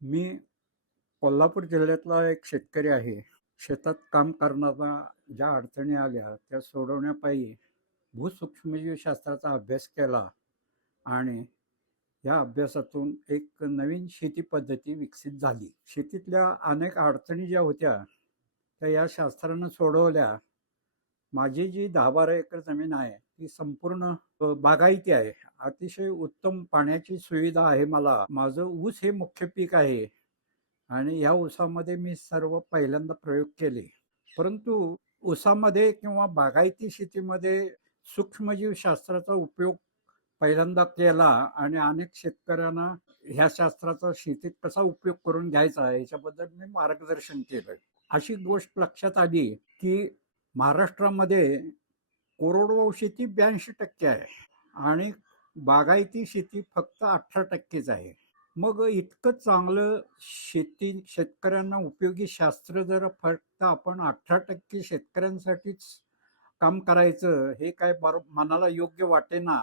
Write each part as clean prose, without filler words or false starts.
मी कोल्हापूर जिल्ह्यातला एक शेतकरी आहे. शेतात काम करताना ज्या अडचणी आल्या त्या सोडवण्यापायी भूसूक्ष्मजीवशास्त्राचा अभ्यास केला आणि या अभ्यासातून एक नवीन शेती पद्धती विकसित झाली. शेतीतल्या अनेक अडचणी ज्या होत्या त्या या शास्त्रानं सोडवल्या. माझी जी 10-12 एकर जमीन आहे ती संपूर्ण बागायती आहे. अतिशय उत्तम पाण्याची सुविधा आहे मला. माझं ऊस हे मुख्य पीक आहे. आणि ह्या ऊसामध्ये मी सर्व पहिल्यांदा प्रयोग केले. परंतु ऊसामध्ये किंवा बागायती शेतीमध्ये सूक्ष्मजीव शास्त्राचा उपयोग पहिल्यांदा केला आणि अनेक शेतकऱ्यांना ह्या शास्त्राचा शेतीत कसा उपयोग करून घ्यायचा याच्याबद्दल मी मार्गदर्शन केलं. अशी गोष्ट लक्षात आली की महाराष्ट्रामध्ये कोरडवाहू शेती 82% आहे आणि बागायती शेती फक्त 18%च आहे. मग इतकं चांगलं शेतकऱ्यांना उपयोगी शास्त्र जर फक्त आपण 18% शेतकऱ्यांसाठीच काम करायचं हे काय मनाला योग्य वाटेना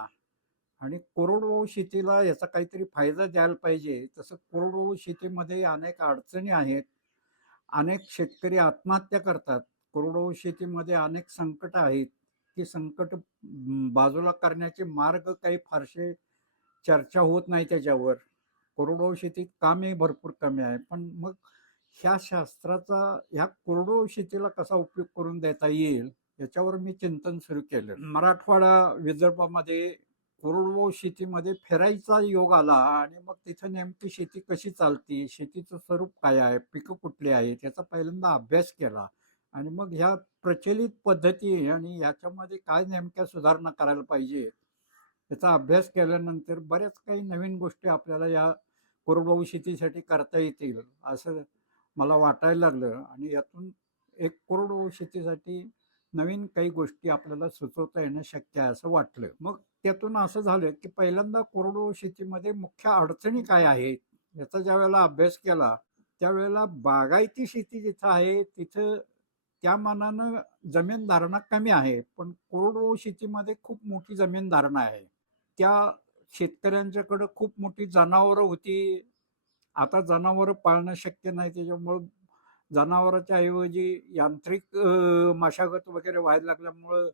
आणि कोरडवाहू शेतीला याचा काहीतरी फायदा द्यायला पाहिजे. तसं कोरडवाहू शेतीमध्ये अनेक अडचणी आहेत. अनेक शेतकरी आत्महत्या करतात. कोरडवाहू शेतीमध्ये अनेक संकट आहेत. ती संकट बाजूला करण्याचे मार्ग काही फारसे चर्चा होत नाही त्याच्यावर. कोरडवाहू शेतीत कामही भरपूर कमी आहे. पण मग ह्या शास्त्राचा ह्या कोरडवाहू शेतीला कसा उपयोग करून देता येईल याच्यावर मी चिंतन सुरू केलं. मराठवाडा विदर्भामध्ये कोरडवाहू शेतीमध्ये फिरायचा योग आला आणि मग तिथं नेमकी शेती कशी चालती, शेतीचं स्वरूप काय आहे, पिकं कुठली आहेत याचा पहिल्यांदा अभ्यास केला आणि मग ह्या प्रचलित पद्धती आणि याच्यामध्ये काय नेमक्या सुधारणा करायला पाहिजे याचा अभ्यास केल्यानंतर बऱ्याच काही नवीन गोष्टी आपल्याला या कोरडवाहू शेतीसाठी करता येतील असं मला वाटायला लागलं आणि यातून एक कोरडवाहू शेतीसाठी नवीन काही गोष्टी आपल्याला सुचवता येणं शक्य आहे असं वाटलं. मग त्यातून असं झालं की पहिल्यांदा कोरडवाहू शेतीमध्ये मुख्य अडचणी काय आहेत याचा ज्या वेळेला अभ्यास केला त्यावेळेला बागायती शेती जिथं आहे तिथं त्या मानानं जमीन धारणा कमी आहे, पण कोरडवाहू शेतीमध्ये खूप मोठी जमीन धारणा आहे. त्या शेतकऱ्यांच्याकडं खूप मोठी जनावरं होती. आता जनावरं पाळणं शक्य नाही त्याच्यामुळं जनावराच्या ऐवजी यांत्रिक मशागत वगैरे व्हायला लागल्यामुळं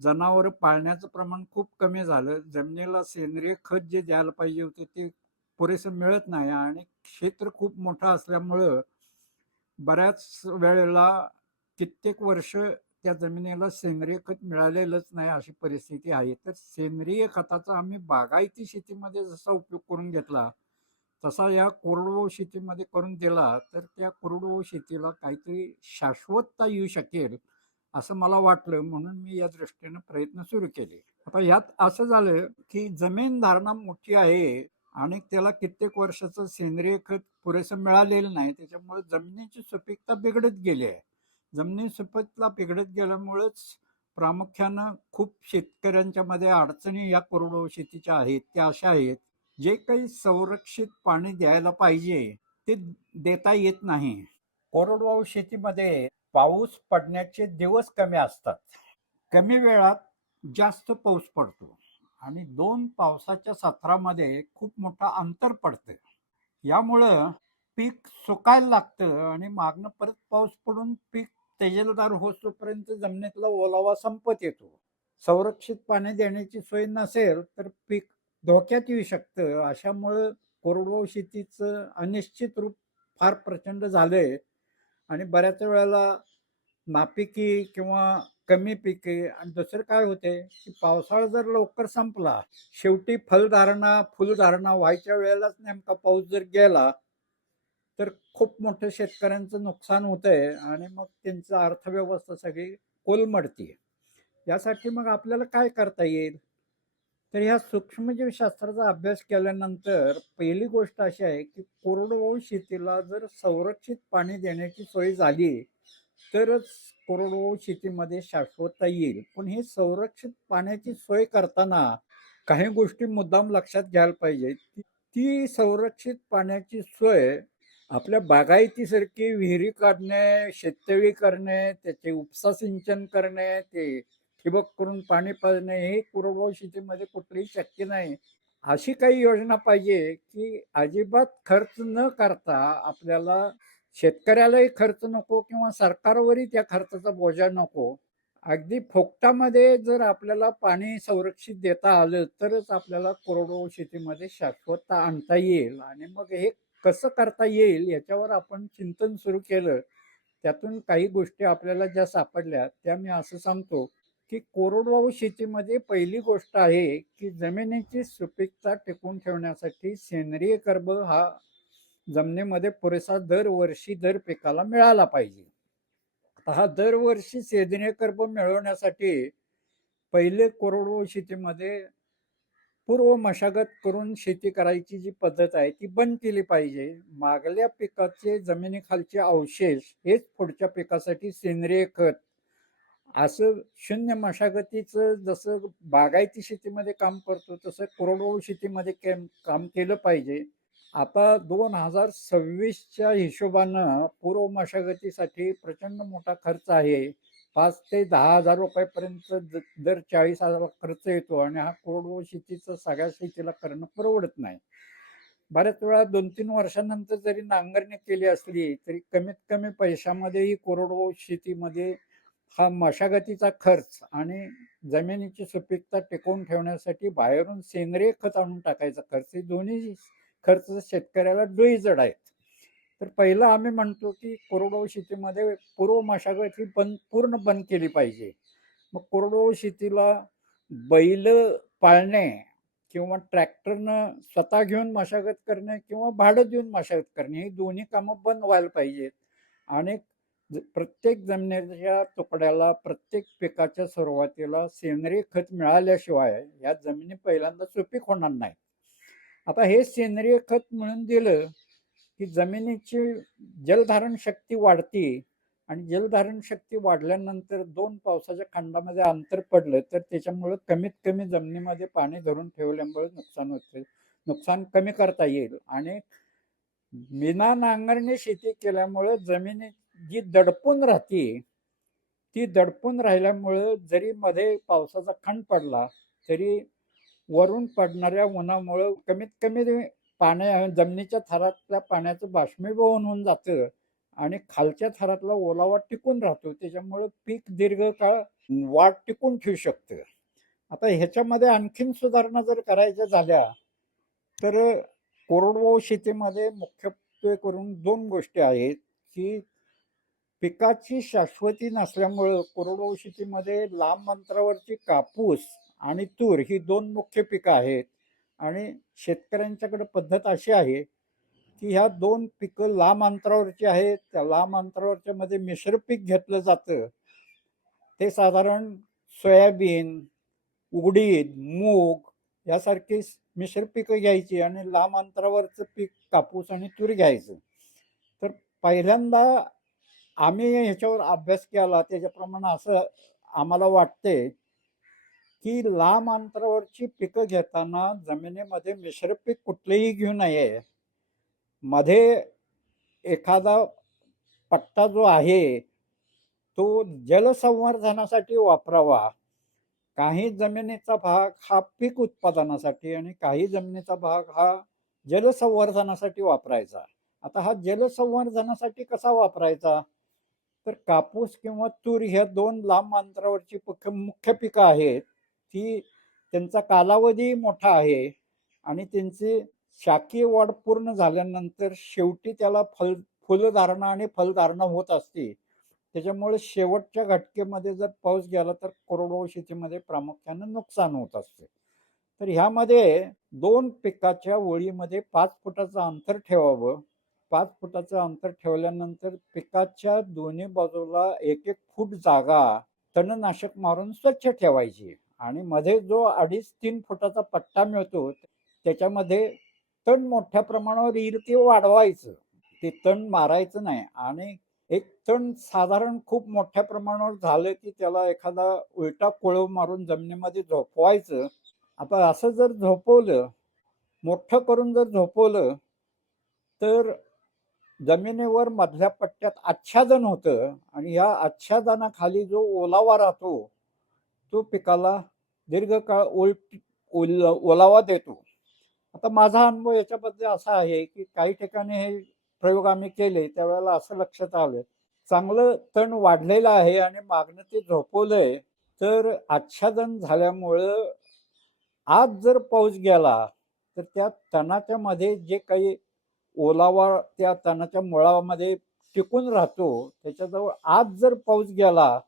जनावरं पाळण्याचं प्रमाण खूप कमी झालं. जमिनीला सेंद्रिय खत जे द्यायला पाहिजे होते ते पुरेसं मिळत नाही आणि क्षेत्र खूप मोठं असल्यामुळं बऱ्याच वेळेला कित्येक वर्ष त्या जमिनीला सेंद्रिय खत मिळालेलंच नाही अशी परिस्थिती आहे. तर सेंद्रिय खताचा आम्ही बागायती शेतीमध्ये जसा उपयोग करून घेतला तसा या कोरडवाहू शेतीमध्ये करून दिला तर त्या कोरडवाहू शेतीला काहीतरी शाश्वतता येऊ शकेल असं मला वाटलं, म्हणून मी या दृष्टीनं प्रयत्न सुरू केले. आता यात असं झालं की जमीन धारणा मोठी आहे आणि त्याला कित्येक वर्षाचं सेंद्रिय खत पुरेसं मिळालेलं नाही त्याच्यामुळे जमिनीची सुपीकता बिघडत गेली आहे. जमिनी सुपीकता बिघडत गेल्यामुळेच प्रामुख्यानं खूप शेतकऱ्यांच्या मध्ये अडचणी या कोरडवाहू शेतीच्या आहेत त्या अशा आहेत, जे काही संरक्षित पाणी द्यायला पाहिजे ते देता येत नाही. कोरडवाहू शेतीमध्ये पाऊस पडण्याचे दिवस कमी असतात. कमी वेळात जास्त पाऊस पडतो आणि 2 पावसाच्या सत्रामध्ये खूप मोठं अंतर पडतं. यामुळं पीक सुकायला लागतं आणि मागनं परत पाऊस पडून पीक तेजलदार होईपर्यंत जमिनीतला ओलावा संपत येतो. संरक्षित पाणी देण्याची सोय नसेल तर पीक धोक्यात येऊ शकतं. अशामुळं कोरडवाहू शेतीचं अनिश्चित रूप फार प्रचंड झालंय आणि बऱ्याच वेळेला नापिकी किंवा कमी पिके आणि दुसरं काय होते की पावसाळा जर लवकर संपला, शेवटी फलधारणा फुलधारणा व्हायच्या वेळेलाच नेमका पाऊस जर गेला तर खूप मोठं शेतकऱ्यांचं नुकसान होतंय आणि मग त्यांची अर्थव्यवस्था सगळी कोलमडते. यासाठी मग आपल्याला काय करता येईल, तर ह्या सूक्ष्मजीवशास्त्राचा अभ्यास केल्यानंतर पहिली गोष्ट अशी आहे की कोरडवाहू शेतीला जर संरक्षित पाणी देण्याची सोय झाली तरच कोरडवाहू शेतीमध्ये शाश्वतता येईल. पण ही संरक्षित पाण्याची सोय करताना काही गोष्टी मुद्दाम लक्षात घ्यायला पाहिजे. ती संरक्षित पाण्याची सोय आपल्या बागायतीसारखी विहिरी काढणे, शेततळी करणे, त्याचे उपसा सिंचन करणे, ते ठिबक करून पाणी पाजणे हे कोरडवाहू शेतीमध्ये कुठलंही शक्य नाही. अशी काही योजना पाहिजे, की अजिबात खर्च न करता आपल्याला शेतकऱ्यालाही खर्च नको किंवा सरकारवरही त्या खर्चाचा बोजा नको. अगदी फुकटामध्ये जर आपल्याला पाणी संरक्षित देता आलं, तरच आपल्याला कोरडवाहू शेतीमध्ये शाश्वतता आणता येईल. आणि मग हे कसं करता येईल याच्यावर आपण चिंतन सुरू केलं. त्यातून काही गोष्टी आपल्याला ज्या सापडल्या त्या मी असं सांगतो, की कोरडवाहू शेतीमध्ये पहिली गोष्ट आहे, की जमिनीची सुपीकता टिकवून ठेवण्यासाठी सेंद्रिय कर्ब हा जमिनीमध्ये पुरेसा दरवर्षी दर पिकाला मिळाला पाहिजे. आता हा दरवर्षी सेंद्रिय कर्ब मिळवण्यासाठी पहिले कोरडवाहू शेतीमध्ये पूर्व मशागत करून शेती करायची जी पद्धत आहे ती बंद केली पाहिजे. मागल्या पिकाचे जमिनीखालचे अवशेष हेच पुढच्या पिकासाठी सेंद्रिय खत असं शून्य मशागतीचं जसं बागायती शेतीमध्ये काम करतो तसं कोरडवाहू शेतीमध्ये काम केलं पाहिजे. आता 2026च्या हिशोबानं पूर्व मशागतीसाठी प्रचंड मोठा खर्च आहे. 5 ते 10,000 रुपयापर्यंत दर 40,000 खर्च येतो आणि हा कोरडवाहू शेतीचं सगळ्या शेतीला करणं परवडत नाही. बऱ्याच वेळा 2-3 वर्षानंतर जरी नांगरणी केली असली तरी कमीत कमी पैशामध्येही कोरडवाहू शेतीमध्ये हा मशागतीचा खर्च आणि जमिनीची सुपीकता टिकवून ठेवण्यासाठी बाहेरून सेंद्रिय खत आणून टाकायचा खर्च, हे दोन्ही खर्च शेतकऱ्याला डोईजड आहेत. तर पहिलं आम्ही म्हणतो की कोरडवाहू शेतीमध्ये पूर्व मशागत ही पूर्ण बंद केली पाहिजे. मग कोरडवाहू शेतीला बैल पाळणे किंवा ट्रॅक्टरनं स्वतः घेऊन मशागत करणे किंवा भाडं देऊन मशागत करणे ही दोन्ही कामं बंद व्हायला पाहिजेत. आणि प्रत्येक जमिनीच्या तुकड्याला प्रत्येक पिकाच्या सुरुवातीला सेंद्रिय खत मिळाल्याशिवाय या जमिनी पहिल्यांदा सुपीक होणार नाही. आता हे सेंद्रिय खत मिळून दिलं की जमिनीची जलधारण शक्ती वाढते आणि जलधारण शक्ती वाढल्यानंतर 2 पावसाच्या खंडामध्ये अंतर पडलं तर त्याच्यामुळं कमीत कमी जमिनीमध्ये पाणी धरून ठेवल्यामुळे नुकसान होते. नुकसान कमी करता येईल. आणि बिना नांगरणी शेती केल्यामुळे जमिनी जी दडपून राहते ती दडपून राहिल्यामुळं जरी मध्ये पावसाचा खंड पडला तरी वरून पडणाऱ्या उन्हामुळं कमीत कमी जमिनीच्या थरातल्या पाण्याचं बाष्पीभवन होऊन जातं आणि खालच्या थरातला ओलावा टिकून राहतो. त्याच्यामुळं पीक दीर्घकाळ वाढ टिकून ठेवू शकतं. आता ह्याच्यामध्ये आणखीन सुधारणा जर करायच्या झाल्या तर कोरडवाहू शेतीमध्ये मुख्यत्वे करून 2 गोष्टी आहेत, की पिकाची शाश्वती नसल्यामुळं कोरडवाहू शेतीमध्ये लांब अंतरावरची कापूस आणि तूर ही 2 मुख्य पिकं आहेत. आणि शेतकऱ्यांच्याकडे पद्धत अशी आहे, की ह्या 2 पिकं लांब अंतरावरची आहेत. त्या लांब अंतरावरच्या मध्ये मिश्र पीक घेतलं जातं. ते साधारण सोयाबीन, उडीद, मूग यासारखी मिश्र पिकं घ्यायची आणि लांब अंतरावरचं पीक कापूस आणि तूर घ्यायचं. तर पहिल्यांदा आम्ही ह्याच्यावर अभ्यास केला त्याच्याप्रमाणे असं आम्हाला वाटते, की लांब अंतरावरची पिकं घेताना जमिनीमध्ये मिश्र पीक कुठलेही घेऊ नये. मध्ये एखादा पट्टा जो आहे तो जलसंवर्धनासाठी वापरावा. काही जमिनीचा भाग हा पीक उत्पादनासाठी आणि काही जमिनीचा भाग हा जलसंवर्धनासाठी वापरायचा. आता हा जलसंवर्धनासाठी कसा वापरायचा? तर कापूस किंवा तूर ह्या 2 लांब अंतरावरची मुख्य पिकं आहेत. ती त्यांचा कालावधी मोठा आहे आणि त्यांची शाकीय वाढ पूर्ण झाल्यानंतर शेवटी त्याला फुलधारणा आणि फलधारणा होत असते. त्याच्यामुळे शेवटच्या घटकेमध्ये जर पाऊस गेला तर कोरडवाहू शेतीमध्ये प्रामुख्यानं नुकसान होत असते. तर ह्यामध्ये 2 पिकाच्या ओळीमध्ये 5 फुटाचं अंतर ठेवावं. 5 फुटाचं अंतर ठेवल्यानंतर पिकाच्या दोन्ही बाजूला 1-1 फूट जागा तणनाशक मारून स्वच्छ ठेवायची आणि मध्ये जो 2.5-3 फुटाचा पट्टा मिळतो त्याच्यामध्ये तण मोठ्या प्रमाणावर येईल ते वाढवायचं. ते तण मारायचं नाही. आणि एक तण साधारण खूप मोठ्या प्रमाणावर झालं की त्याला एखादा उलटा कोळव मारून जमिनीमध्ये झोपवायचं. आता असं जर झोपवलं, मोठं करून जर झोपवलं तर जमिनीवर मधल्या पट्ट्यात आच्छादन होतं आणि या आच्छादनाखाली जो ओलावा राहतो तो पिकाला दीर्घकाळ ओलावा देतो. आता माझा अनुभव याच्याबद्दल असा आहे, की काही ठिकाणी हे प्रयोग आम्ही केले, त्यावेळेला असं लक्षात आलं, चांगलं तण वाढलेलं आहे आणि मागनं ते झोपवलंय, तर आच्छादन झाल्यामुळं आज जर पाऊस गेला, तर त्या तणाच्या मध्ये जे काही ओलावा त्या तणाच्या मुळामध्ये टिकून राहतो, त्याच्याजवळ आज जर पाऊस गेला,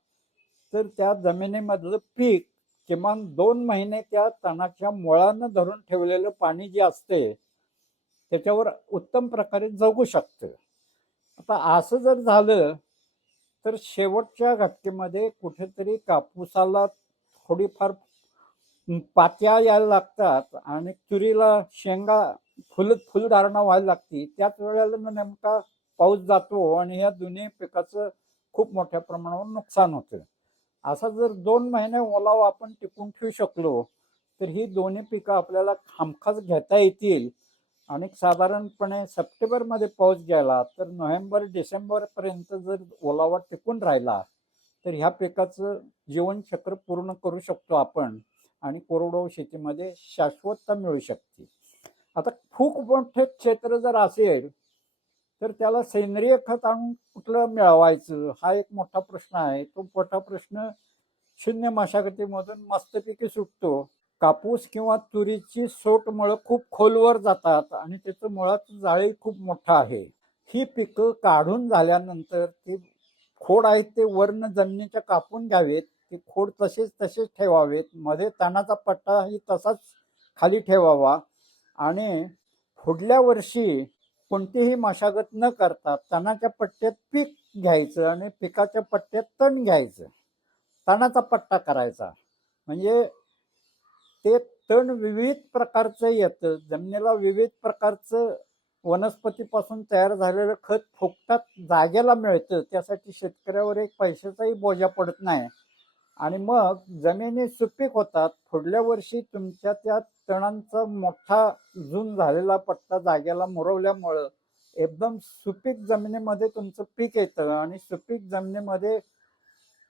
तर त्या जमिनीमधलं पीक किमान 2 महिने त्या तणाच्या मुळानं धरून ठेवलेलं पाणी जे असते, त्याच्यावर उत्तम प्रकारे जगू शकतं. आता असं जर झालं, तर शेवटच्या घटकेमध्ये कुठेतरी कापूसाला थोडीफार पात्या यायला लागतात आणि तुरीला शेंगा फुलधारणा व्हायला लागती. त्याच वेळेला नेमका पाऊस जातो आणि या दोन्ही पिकाचं खूप मोठ्या प्रमाणावर नुकसान होतं. असा जर 2 महिने ओलावा आपण टिकून ठेवू शकलो, तर ही दोन्ही पिकं आपल्याला हमखास घेता येतील आणि साधारणपणे सप्टेंबरमध्ये पाऊस गेला, तर नोव्हेंबर डिसेंबरपर्यंत जर ओलावा टिकून राहिला, तर ह्या पिकाचं जीवनचक्र पूर्ण करू शकतो आपण आणि कोरडवाहू शेतीमध्ये शाश्वतता मिळू शकते. आता खूप मोठे क्षेत्र जर असेल, तर त्याला सेंद्रिय खत आणून कुठलं मिळवायचं हा एक मोठा प्रश्न आहे. तो मोठा प्रश्न शून्य मशागतीमधून मस्तपैकी सुटतो. कापूस किंवा तुरीची सोट मुळं खूप खोलवर जातात आणि त्याचं मुळाचं जाळी खूप मोठं आहे. ही पिकं काढून झाल्यानंतर ती खोड आहेत ते वर्ण जमिनीच्या कापून घ्यावेत. ते खोड तसेच ठेवावेत. मध्ये तणाचा पट्टाही तसाच खाली ठेवावा आणि पुढल्या वर्षी कोणतीही मशागत न करता तणाच्या पट्ट्यात पीक घ्यायचं आणि पिकाच्या पट्ट्यात तण घ्यायचं. तणाचा पट्टा करायचा. म्हणजे ते तण विविध प्रकारचं येतं. जमिनीला विविध प्रकारचं वनस्पतीपासून तयार झालेलं खत फुकटात जागेला मिळतं. त्यासाठी शेतकऱ्यावर एक पैशाचाही बोजा पडत नाही आणि मग जमिनी सुपीक होतात. पुढल्या वर्षी तुमच्या त्या तणांचा मोठा जून झालेला पट्टा जागेला मुरवल्यामुळं एकदम सुपीक जमिनीमध्ये तुमचं पीक येतं आणि सुपीक जमिनीमध्ये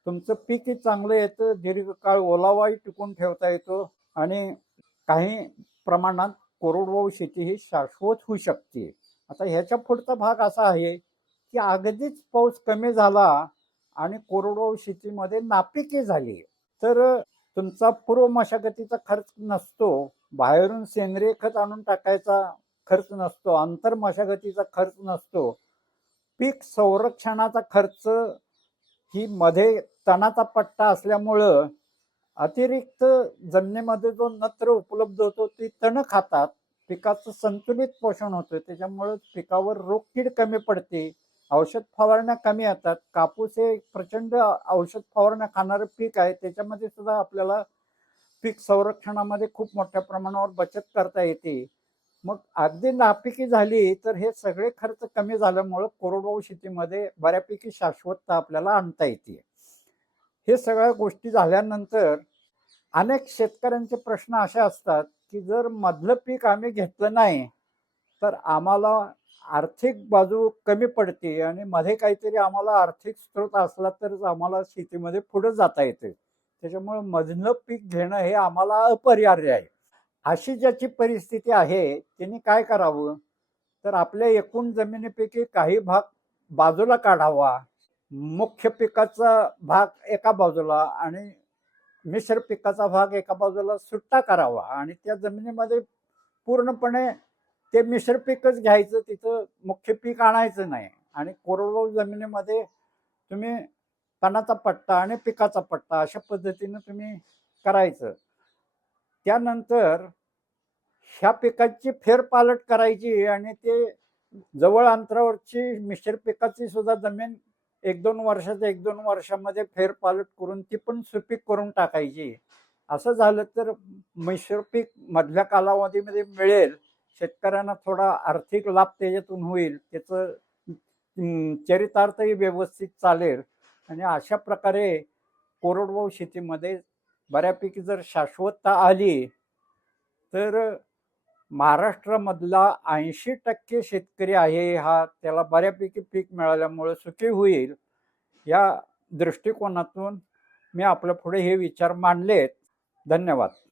तुमचं पीकही चांगलं येतं. दीर्घकाळ ओलावाही टिकून ठेवता येतो आणि काही प्रमाणात कोरडवाहू शेती ही शाश्वत होऊ शकते. आता ह्याच्या पुढचा भाग असा आहे, की अगदीच पाऊस कमी झाला आणि कोरडवाहू शेतीमध्ये नापिकी झाली, तर तुमचा पूर्व मशागतीचा खर्च नसतो. बाहेरून सेंद्रिय खत आणून टाकायचा खर्च नसतो. आंतर मशागतीचा खर्च नसतो. पीक संरक्षणाचा खर्च ही मध्ये तणाचा पट्टा असल्यामुळं अतिरिक्त जमिनीमध्ये जो नत्र उपलब्ध होतो ती तण खातात. पिकाचं संतुलित पोषण होतं. त्याच्यामुळे पिकावर रोगकीड कमी पडते. औषध फवारण्या कमी येतात. कापूस हे प्रचंड औषध फवारण्या खाणारं पीक आहे. त्याच्यामध्ये सुद्धा आपल्याला पीक संरक्षणामध्ये खूप मोठ्या प्रमाणावर बचत करता येते. मग अगदी नापिकी झाली तर हे सगळे खर्च कमी झाल्यामुळं कोरडवाहू शेतीमध्ये बऱ्यापैकी शाश्वतता आपल्याला आणता येते. हे सगळ्या गोष्टी झाल्यानंतर अनेक शेतकऱ्यांचे प्रश्न असे असतात, की जर मधलं पीक आम्ही घेतलं नाही, तर आम्हाला आर्थिक बाजू कमी पडते आणि मध्ये काहीतरी आम्हाला आर्थिक स्रोत असला तरच आम्हाला शेतीमध्ये पुढे जाता येते. त्याच्यामुळे मधलं पीक घेणं हे आम्हाला अपरिहार्य आहे. अशी ज्याची परिस्थिती आहे त्यांनी काय करावं, तर आपल्या एकूण जमिनीपैकी काही भाग बाजूला काढावा. मुख्य पिकाचा भाग एका बाजूला आणि मिश्र पिकाचा भाग एका बाजूला सुट्टा करावा आणि त्या जमिनीमध्ये पूर्णपणे ते मिश्र पीकच घ्यायचं. तिथं मुख्य पीक आणायचं नाही आणि कोरडवाहू जमिनीमध्ये तुम्ही तणाचा पट्टा आणि पिकाचा पट्टा अशा पद्धतीनं तुम्ही करायचं. त्यानंतर ह्या पिकाची फेरपालट करायची आणि ते जवळ अंतरावरची मिश्र पिकाची सुद्धा जमीन 1-2 वर्षामध्ये फेरपालट करून ती पण सुपीक करून टाकायची. असं झालं तर मिश्र पीक मधल्या कालावधीमध्ये मिळेल. शेतकऱ्यांना थोडा आर्थिक लाभ त्याच्यातून होईल. त्याचं चरितार्थही व्यवस्थित चालेल आणि अशा प्रकारे कोरडवाहू शेतीमध्ये बऱ्यापैकी जर शाश्वतता आली, तर महाराष्ट्रामधला 80% शेतकरी आहे हा त्याला बऱ्यापैकी पीक मिळाल्यामुळे सुखी होईल. या दृष्टिकोनातून मी आपल्या पुढे हे विचार मांडलेत. धन्यवाद.